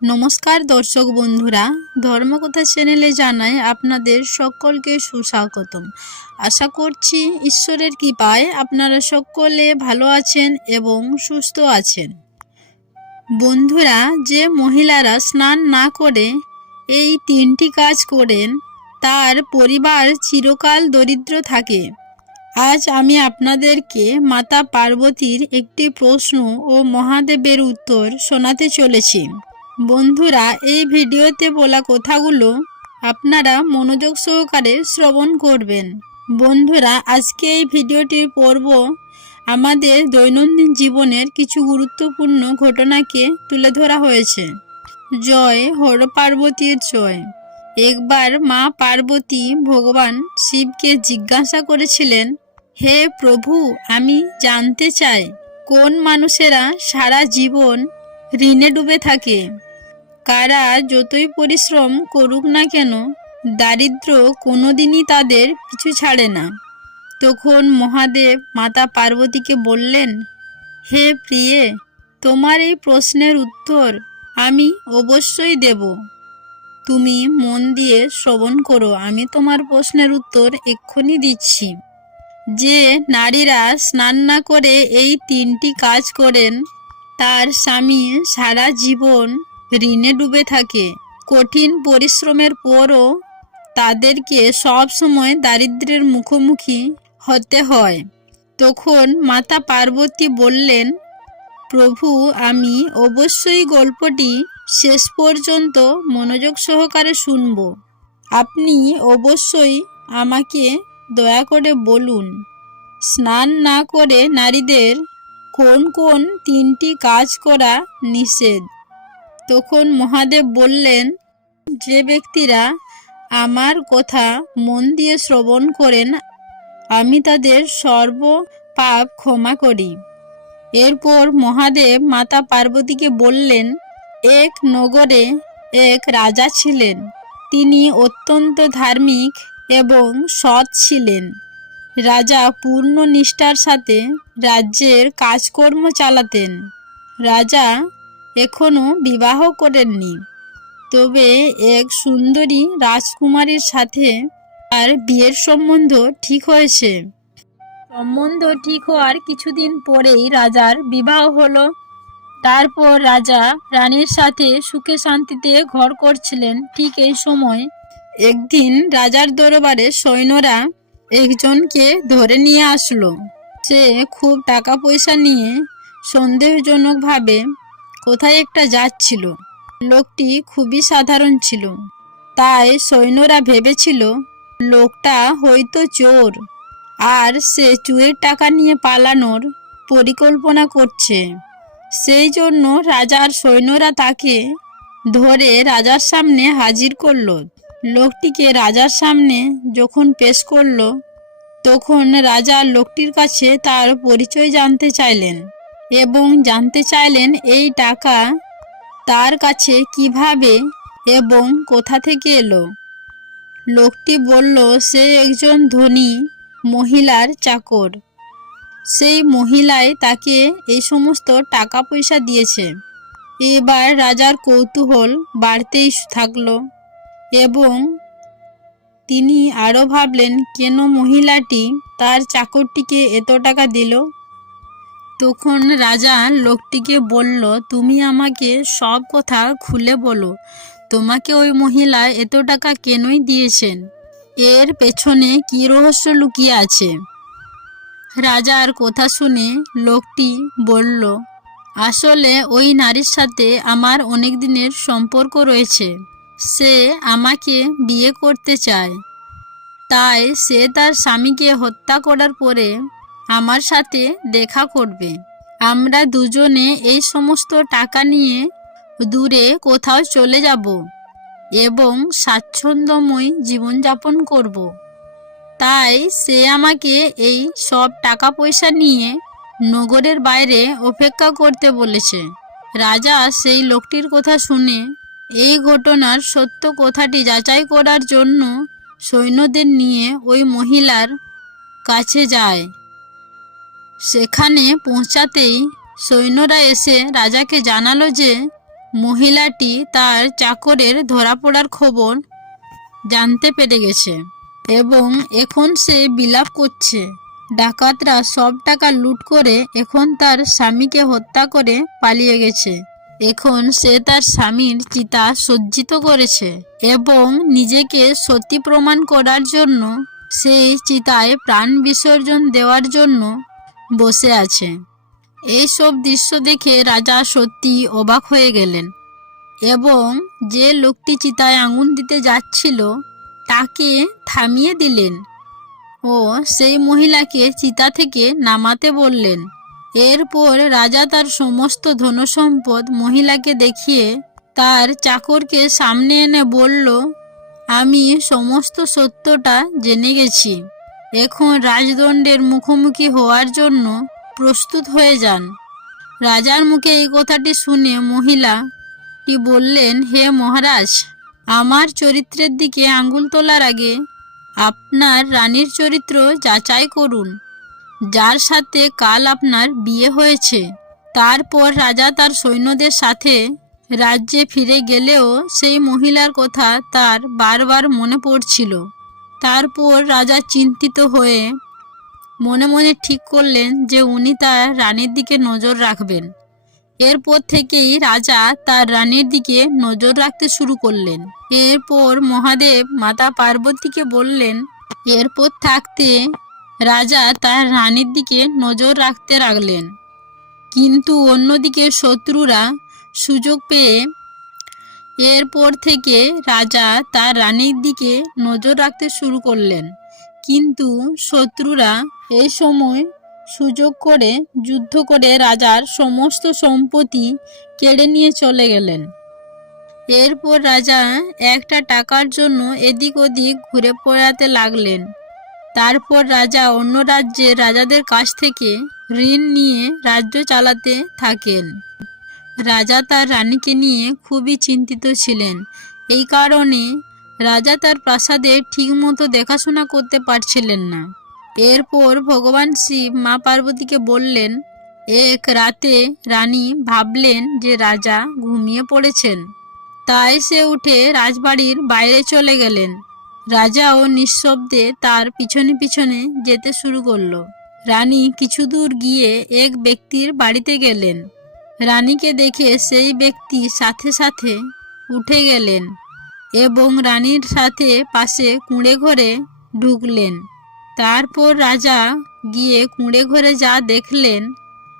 নমস্কার দর্শক বন্ধুরা, ধর্মকথা চ্যানেলে জানাই আপনাদের সকলকে সুস্বাগতম। আশা করছি ঈশ্বরের কৃপায় আপনারা সকলে ভালো আছেন এবং সুস্থ আছেন। বন্ধুরা, যে মহিলারা স্নান না করে এই তিনটি কাজ করেন তার পরিবার চিরকাল দরিদ্র থাকে। আজ আমি আপনাদেরকে মাতা পার্বতীর একটি প্রশ্ন ও মহাদেবের উত্তর শোনাতে চলেছি। বন্ধুরা, এই ভিডিওতে বলা কথাগুলো আপনারা মনোযোগ সহকারে শ্রবণ করবেন। বন্ধুরা, আজকে এই ভিডিওটির পর্ব আমাদের দৈনন্দিন জীবনের কিছু গুরুত্বপূর্ণ ঘটনাকে তুলে ধরা হয়েছে। জয় হর পার্বতীর জয়। একবার মা পার্বতী ভগবান শিবকে জিজ্ঞাসা করেছিলেন, হে প্রভু, আমি জানতে চাই কোন মানুষেরা সারা জীবন ঋণে ডুবে থাকে। কারা যতই পরিশ্রম করুক না কেন দারিদ্র্য কোনোদিনই তাদের পিছু ছাড়ে না। তখন মহাদেব মাতা পার্বতীকে বললেন, হে প্রিয়ে, তোমার এই প্রশ্নের উত্তর আমি অবশ্যই দেব। তুমি মন দিয়ে শ্রবণ করো, আমি তোমার প্রশ্নের উত্তর এক্ষুনি দিচ্ছি। যে নারীরা স্নান না করে এই তিনটি কাজ করেন তার স্বামী সারা জীবন ঋণে ডুবে থাকে। কঠিন পরিশ্রমের পরও তাদেরকে সব সময় দারিদ্র্যের মুখোমুখি হতে হয়। তখন মাতা পার্বতী বললেন, প্রভু, আমি অবশ্যই গল্পটি শেষ পর্যন্ত মনোযোগ সহকারে শুনব। আপনি অবশ্যই আমাকে দয়া করে বলুন, স্নান না করে নারীদের কোন কোন তিনটি কাজ করা নিষেধ? তখন মহাদেব বললেন, যে ব্যক্তিরা আমার কথা মন দিয়ে শ্রবণ করেন আমি তাদের সর্ব পাপ ক্ষমা করি। এরপর মহাদেব মাতা পার্বতীকে বললেন, এক নগরে এক রাজা ছিলেন। তিনি অত্যন্ত ধার্মিক এবং সৎ ছিলেন। রাজা পূর্ণ নিষ্ঠার সাথে রাজ্যের কাজকর্ম চালাতেন। রাজা এখনো বিবাহ করেননি, তবে এক সুন্দরী রাজকুমারীর সাথে তার বিয়ের সম্বন্ধ ঠিক হয়েছে। সম্বন্ধ ঠিক হওয়ার কিছুদিন পরেই রাজার বিবাহ হলো। তারপর রাজা রানীর সাথে সুখে শান্তিতে ঘর করছিলেন। ঠিক এই সময় একদিন রাজার দরবারে সৈন্যরা একজনকে ধরে নিয়ে আসলো। সে খুব টাকা পয়সা নিয়ে সন্দেহজনকভাবে কোথায় একটা যাচ্ছিল। লোকটি খুবই সাধারণ ছিল, তাই সৈন্যরা ভেবেছিল লোকটা হয়তো চোর, আর সে চুরির টাকা নিয়ে পালানোর পরিকল্পনা করছে। সেই জন্য রাজার সৈন্যরা তাকে ধরে রাজার সামনে হাজির করলো। লোকটিকে রাজার সামনে যখন পেশ করলো, তখন রাজা লোকটির কাছে তার পরিচয় জানতে চাইলেন এবং জানতে চাইলেন এই টাকা তার কাছে কিভাবে এবং কোথা থেকে এলো। লোকটি বলল, সে একজন ধনী মহিলার চাকর। সেই মহিলাই তাকে এই সমস্ত টাকা পয়সা দিয়েছে। এবার রাজার কৌতূহল বাড়তেই থাকলো এবং তিনি আরও ভাবলেন, কেন মহিলাটি তার চাকরটিকে এত টাকা দিল। তখন রাজা লোকটিকে বলল, তুমি আমাকে সব কথা খুলে বলো, তোমাকে ওই মহিলা এত টাকা কেনই দিয়েছেন? এর পেছনে কি রহস্য লুকিয়ে আছে? রাজার কথা শুনে লোকটি বলল, আসলে ওই নারীর সাথে আমার অনেক দিনের সম্পর্ক রয়েছে। সে আমাকে বিয়ে করতে চায়, তাই সে তার স্বামীকে হত্যা করার পরে আমার সাথে দেখা করবে। আমরা দুজনে এই সমস্ত টাকা নিয়ে দূরে কোথাও চলে যাব এবং স্বাচ্ছন্দ্যময় জীবনযাপন করব। তাই সে আমাকে এই সব টাকা পয়সা নিয়ে নগরের বাইরে অপেক্ষা করতে বলেছে। রাজা সেই লোকটির কথা শুনে এই ঘটনার সত্য কথাটি যাচাই করার জন্য সৈন্যদের নিয়ে ওই মহিলার কাছে যায়। সেখানে পৌঁছাতেই সৈন্যরা এসে রাজাকে জানালো যে মহিলাটি তার চাকরের ধরা পড়ার খবর জানতে পেরে গেছে এবং এখন সে বিলাপ করছে। ডাকাতরা সব টাকা লুট করে এখন তার স্বামীকে হত্যা করে পালিয়ে গেছে। এখন সে তার স্বামীর চিতা সজ্জিত করেছে এবং নিজেকে সতী প্রমাণ করার জন্য সেই চিতায় প্রাণ বিসর্জন দেওয়ার জন্য বসে আছে। এই সব দৃশ্য দেখে রাজা সত্যি অবাক হয়ে গেলেন এবং যে লোকটি চিতায় আগুন দিতে যাচ্ছিল তাকে থামিয়ে দিলেন ও সেই মহিলাকে চিতা থেকে নামাতে বললেন। এরপর রাজা তার সমস্ত ধনসম্পদ মহিলাকে দেখিয়ে তার চাকরকে সামনে এনে বলল, আমি সমস্ত সত্যটা জেনে গেছি। এখন রাজদণ্ডের মুখোমুখি হওয়ার জন্য প্রস্তুত হয়ে যান। রাজার মুখে এই কথাটি শুনে মহিলাটি বললেন, হে মহারাজ, আমার চরিত্রের দিকে আঙ্গুল তোলার আগে আপনার রানীর চরিত্র যাচাই করুন, যার সাথে কাল আপনার বিয়ে হয়েছে। তারপর রাজা তার সৈন্যদের সাথে রাজ্যে ফিরে গেলেও সেই মহিলার কথা তার বারবার মনে পড়ছিল। তারপর রাজা চিন্তিত হয়ে মনে মনে ঠিক করলেন যে উনি তার রানীর দিকে নজর রাখবেন। এরপর থেকেই রাজা তার রানীর দিকে নজর রাখতে শুরু করলেন। এরপর মহাদেব মাতা পার্বতীকে বললেন, এরপর থাকতে রাজা তার রানীর দিকে নজর রাখতে লাগলেন। কিন্তু অন্যদিকে শত্রুরা সুযোগ পেয়ে এরপর থেকে রাজা তার রানীর দিকে নজর রাখতে শুরু করলেন। কিন্তু শত্রুরা এই সময় সুযোগ করে যুদ্ধ করে রাজার সমস্ত সম্পত্তি কেড়ে নিয়ে চলে গেলেন। এরপর রাজা একটা টাকার জন্য এদিক ওদিক ঘুরে পড়াতে লাগলেন। তারপর রাজা অন্য রাজ্যের রাজাদের কাছ থেকে ঋণ নিয়ে রাজ্য চালাতে থাকেন। রাজা তার রানীকে নিয়ে খুবই চিন্তিত ছিলেন। এই কারণে রাজা তার প্রাসাদে ঠিকমতো দেখাশোনা করতে পারছিলেন না। এরপর ভগবান শিব মা পার্বতীকে বললেন। এক রাতে রানী ভাবলেন যে রাজা ঘুমিয়ে পড়েছেন, তাই সে উঠে রাজবাড়ির বাইরে চলে গেলেন। রাজাও নিঃশব্দে তার পিছনে পিছনে যেতে শুরু করলো। রানী কিছু দূর গিয়ে এক ব্যক্তির বাড়িতে গেলেন। রানীকে দেখে সেই ব্যক্তি সাথে সাথে উঠে গেলেন এবং রানীর সাথে পাশে কুঁড়ে ঘরে ঢুকলেন। তারপর রাজা গিয়ে কুঁড়ে ঘরে যা দেখলেন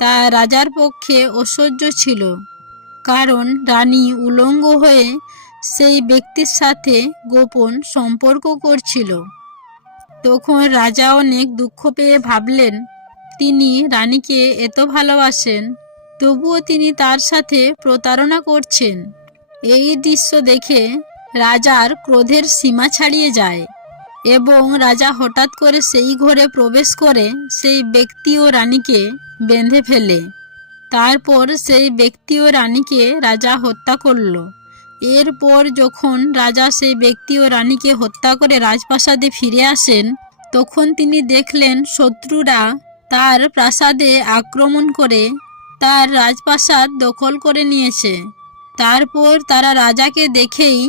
তা রাজার পক্ষে অসহ্য ছিল, কারণ রানী উলঙ্গ হয়ে সেই ব্যক্তির সাথে গোপন সম্পর্ক করছিল। তখন রাজা অনেক দুঃখ পেয়ে ভাবলেন, তিনি রানীকে এত ভালোবাসেন, তবুও তিনি তার সাথে প্রতারণা করছেন। এই দৃশ্য দেখে রাজার ক্রোধের সীমা ছাড়িয়ে যায় এবং রাজা হঠাৎ করে সেই ঘরে প্রবেশ করে সেই ব্যক্তি ও রানীকে বেঁধে ফেলে। তারপর সেই ব্যক্তি ও রানীকে রাজা হত্যা করল। এরপর যখন রাজা সেই ব্যক্তি ও রানীকে হত্যা করে রাজপ্রাসাদে ফিরে আসেন, তখন তিনি দেখলেন শত্রুরা তার প্রাসাদে আক্রমণ করে তার রাজপ্রাসাদ দখল করে নিয়েছে। তারপর তারা রাজাকে দেখেই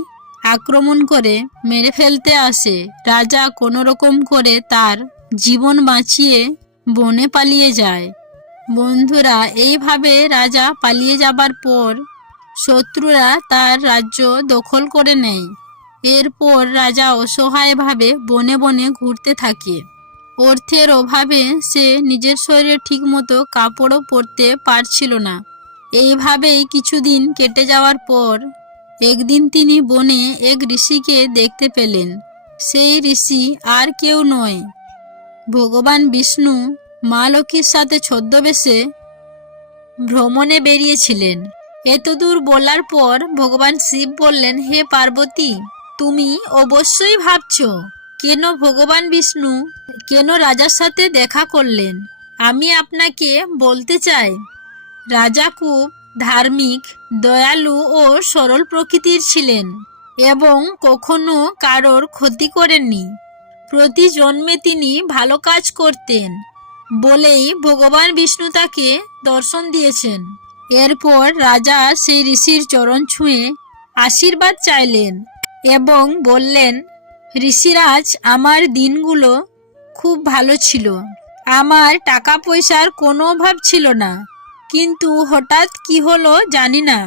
আক্রমণ করে মেরে ফেলতে আসে। রাজা কোনো রকম করে তার জীবন বাঁচিয়ে বনে পালিয়ে যায়। বন্ধুরা, এইভাবে রাজা পালিয়ে যাবার পর শত্রুরা তার রাজ্য দখল করে নেয়। এরপর রাজা অসহায়ভাবে বনে বনে ঘুরতে থাকে। অর্থের অভাবে সে নিজের শরীরে ঠিকমতো কাপড়ও পরতে পারছিল না। এইভাবেই কিছুদিন কেটে যাওয়ার পর একদিন তিনি বনে এক ঋষিকে দেখতে পেলেন। সেই ঋষি আর কেউ নয়, ভগবান বিষ্ণু মা লক্ষ্মীর সাথে ছদ্মবেশে ভ্রমণে বেরিয়েছিলেন। এতদূর বলার পর ভগবান শিব বললেন, হে পার্বতী, তুমি অবশ্যই ভাবছো কেন ভগবান বিষ্ণু কেন রাজার সাথে দেখা করলেন। আমি আপনাকে বলতে চাই, রাজা খুব ধার্মিক, দয়ালু ও সরল প্রকৃতির ছিলেন এবং কখনো কারোর ক্ষতি করেননি। প্রতি জন্মে তিনি ভালো কাজ করতেন বলেই ভগবান বিষ্ণু তাকে দর্শন দিয়েছেন এরপর রাজা সেই ঋষির চরণ ছুঁয়ে আশীর্বাদ চাইলেন এবং বললেন, ঋষিরাজ, আমার দিনগুলো খুব ভালো ছিল। আমার টাকা পয়সার কোনো অভাব ছিল না, কিন্তু হঠাৎ কি হলো জানি না,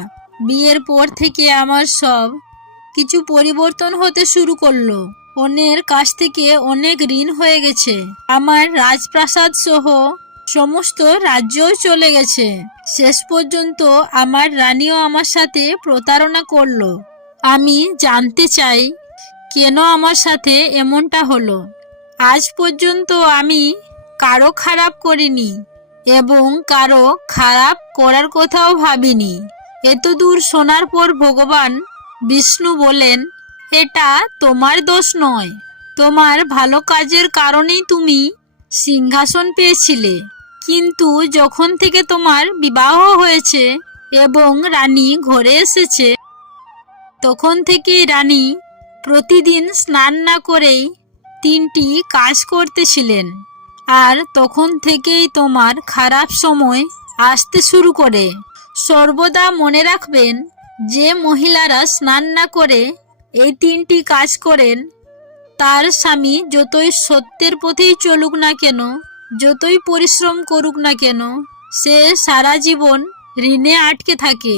বিয়ের পর থেকে আমার সব কিছু পরিবর্তন হতে শুরু করলো। অন্যের কাছ থেকে অনেক ঋণ হয়ে গেছে। আমার রাজপ্রাসাদ সহ সমস্ত রাজ্যও চলে গেছে। শেষ পর্যন্ত আমার রানীও আমার সাথে প্রতারণা করলো। আমি জানতে চাই কেন আমার সাথে এমনটা হলো। আজ পর্যন্ত আমি কারো খারাপ করিনি এবং কারো খারাপ করার কথাও ভাবিনি। এতদূর শোনার পর ভগবান বিষ্ণু বলেন, এটা তোমার দোষ নয়। তোমার ভালো কাজের কারণেই তুমি সিংহাসন পেয়েছিলে। কিন্তু যখন থেকে তোমার বিবাহ হয়েছে এবং রানী ঘরে এসেছে, তখন থেকেই রানী প্রতিদিন স্নান না করেই 3টি কাজ করতেছিলেন। আর তখন থেকেই তোমার খারাপ সময় আসতে শুরু করে। সর্বদা মনে রাখবেন, যে মহিলারা স্নান না করে এই 3টি কাজ করেন, তার স্বামী যতই সত্যের পথেই চলুক না কেন, যতই পরিশ্রম করুক না কেন, সে সারা জীবন ঋণে আটকে থাকে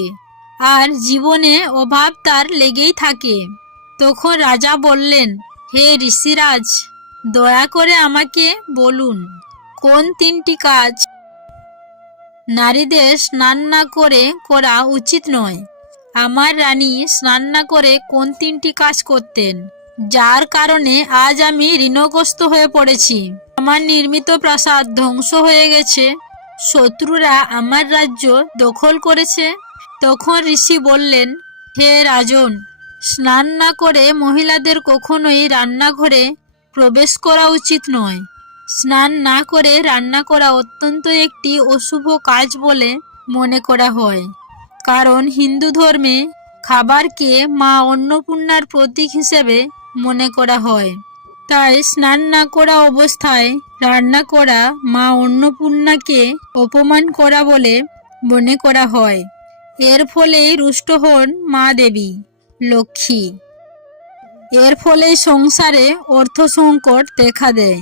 আর জীবনে অভাব তার লেগেই থাকে। তখন রাজা বললেন, হে ঋষিরাজ, দয়া করে আমাকে বলুন, কোন 3টি কাজ নারীদের স্নান না করে করা উচিত নয়। আমার রানী স্নান না করে কোন 3টি কাজ করতেন, যার কারণে আজ আমি ঋণগ্রস্ত হয়ে পড়েছি। আমার নির্মিত প্রাসাদ ধ্বংস হয়ে গেছে, শত্রুরা আমার রাজ্য দখল করেছে। তখন ঋষি বললেন, হে রাজন, স্নান না করে মহিলাদের কখনোই রান্নাঘরে প্রবেশ করা উচিত নয়। স্নান না করে রান্না করা অত্যন্ত একটি অশুভ কাজ বলে মনে করা হয়, কারণ হিন্দু ধর্মে খাবারকে মা অন্নপূর্ণার প্রতীক হিসেবে মনে করা হয়। তাই স্নান না করা অবস্থায় রান্না করা মা অন্নপূর্ণাকে অপমান করা বলে মনে করা হয়। এর ফলেই রুষ্ট হন মা দেবী লক্ষ্মী। এর ফলেই সংসারে অর্থ সংকট দেখা দেয়।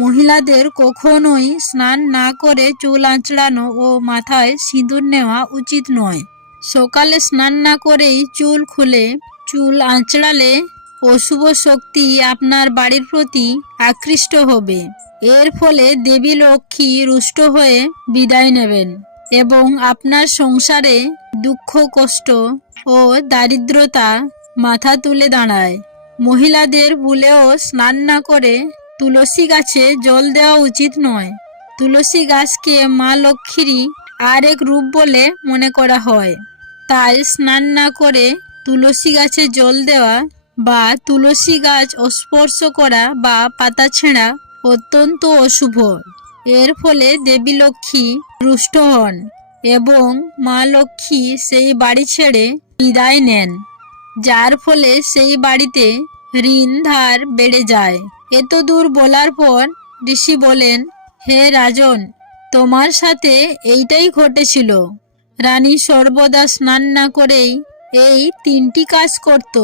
মহিলাদের কখনোই স্নান না করে চুল আঁচড়ানো ও মাথায় সিঁদুর নেওয়া উচিত নয়। সকালে স্নান না করেই চুল খুলে চুল আঁচড়ালে অশুভ শক্তি আপনার বাড়ির প্রতি আকৃষ্ট হবে। এর ফলে দেবী লক্ষ্মী রুষ্ট হয়ে বিদায় নেবেন এবং আপনার সংসারে দুঃখ, কষ্ট ও দারিদ্রতা মাথা তুলে দাঁড়ায়। মহিলাদের ভুলেও স্নান না করে তুলসী গাছে জল দেওয়া উচিত নয়। তুলসী গাছকে মা লক্ষ্মীরই আর এক রূপ বলে মনে করা হয়। তাই স্নান না করে তুলসী গাছে জল দেওয়া বা তুলসী গাছ স্পর্শ করা বা পাতা ছেঁড়া অত্যন্ত অশুভ। এর ফলে দেবী লক্ষ্মী রুষ্ট হন এবং মা লক্ষ্মী সেই বাড়ি ছেড়ে বিদায় নেন, যার ফলে সেই বাড়িতে ঋণ ধার বেড়ে যায়। এতদূর বলার পর ঋষি বলেন, হে রাজন, তোমার সাথে এইটাই ঘটেছিল। রানী সর্বদা স্নান না করেই এই 3টি কাজ করত,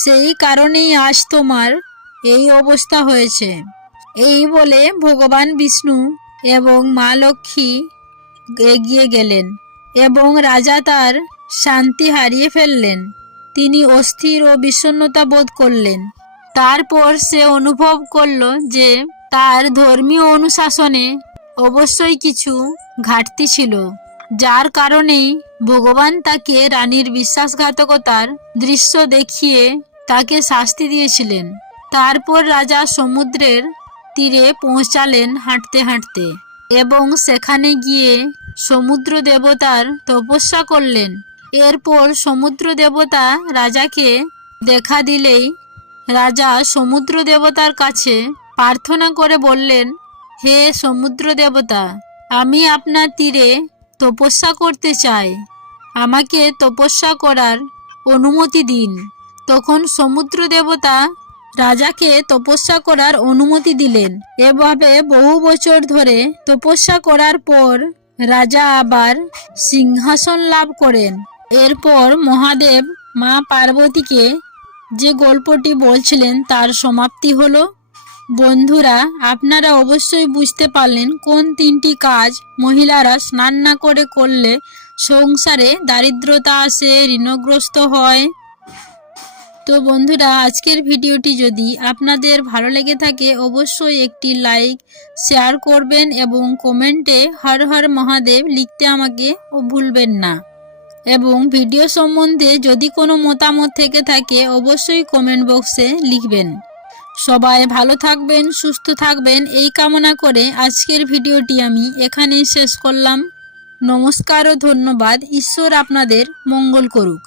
সেই কারণেই আজ তোমার এই অবস্থা হয়েছে। এই বলে ভগবান বিষ্ণু এবং মা লক্ষ্মী এগিয়ে গেলেন এবং রাজা তার শান্তি হারিয়ে ফেললেন। তিনি অস্থির ও বিষণ্ণতা বোধ করলেন। তারপর সে অনুভব করল যে তার ধর্মীয় অনুশাসনে অবশ্যই কিছু ঘাটতি ছিল, যার কারণেই ভগবান তাকে রানীর বিশ্বাসঘাতকতার দৃশ্য দেখিয়ে তাকে শাস্তি দিয়েছিলেন। তারপর রাজা সমুদ্রের তীরে পৌঁছালেন হাঁটতে হাঁটতে এবং সেখানে গিয়ে সমুদ্র দেবতার তপস্যা করলেন। এরপর সমুদ্র দেবতা রাজাকে দেখা দিলেই রাজা সমুদ্র দেবতার কাছে প্রার্থনা করে বললেন, হে সমুদ্র দেবতা, আমি আপনার তীরে তপস্যা করতে চাই, আমাকে তপস্যা করার অনুমতি দিন। তখন সমুদ্র দেবতা রাজাকে তপস্যা করার অনুমতি দিলেন। এভাবে বহু বছর ধরে তপস্যা করার পর রাজা আবার সিংহাসন লাভ করেন। এরপর মহাদেব মা পার্বতীকে যে গল্পটি বলছিলেন তার সমাপ্তি হলো। বন্ধুরা, আপনারা অবশ্যই বুঝতে পারলেন কোন 3টি কাজ মহিলারা স্নান না করে করলে সংসারে দারিদ্রতা আসে, ঋণগ্রস্ত হয়। তো বন্ধুরা, আজকের ভিডিওটি যদি আপনাদের ভালো লেগে থাকে অবশ্যই একটি লাইক, শেয়ার করবেন এবং কমেন্টে হর হর মহাদেব লিখতে আমাকে ভুলবেন না। এবং ভিডিও সম্বন্ধে যদি কোনো মতামত থেকে থাকে অবশ্যই কমেন্ট বক্সে লিখবেন। সবাই ভালো থাকবেন, সুস্থ থাকবেন এই কামনা করে আজকের ভিডিওটি আমি এখানেই শেষ করলাম। নমস্কার ও ধন্যবাদ। ঈশ্বর আপনাদের মঙ্গল করুক।